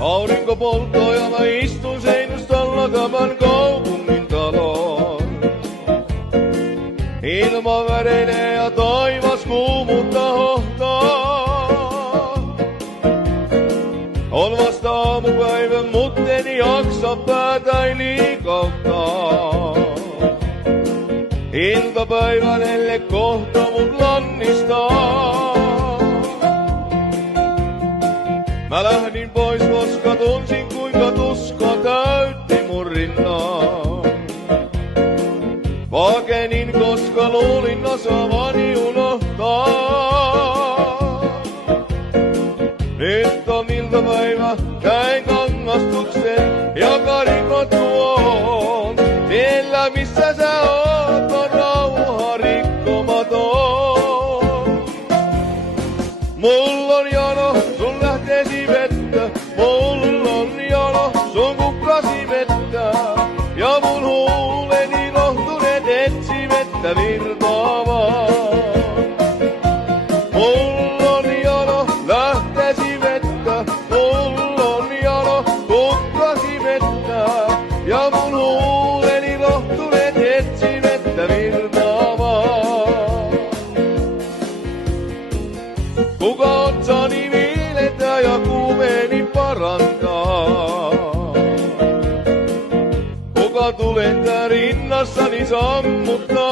Aurinko polttoi ja mä istun seinustalla tämän kaupungin taloon. Ilma värenee ja taivas kuumutta hohtaa. On vasta aamupäivä, mut en jaksa päätäni liikauttaa. Iltapäivänelle kohta mut lannistaa. Mä lähdin pois, koska tunsin kuinka tuska täytti mun rinnaan. Pakenin, koska luulin osaavani unohtaa. Nyt on iltapäivä, käin kangastuksen ja karikot tuon. Siellä missä sä oot on rauha rikkomaton. Mulla on jano, sun lähteesi vettä. Mulla on jano, sun kukkasi vettä. Ja mun huuleni lohtuneet etsi vettä virtaavaa. Mulla on jano, lähteesi vettä. Mulla on jano, kukkasi vettä. Ja mun huuleni lohtuneet etsi vettä virtaavaa. Kuka otsani viiletää ja kuumeni parantaa? Kuka tulentää rinnassani sammuttaa?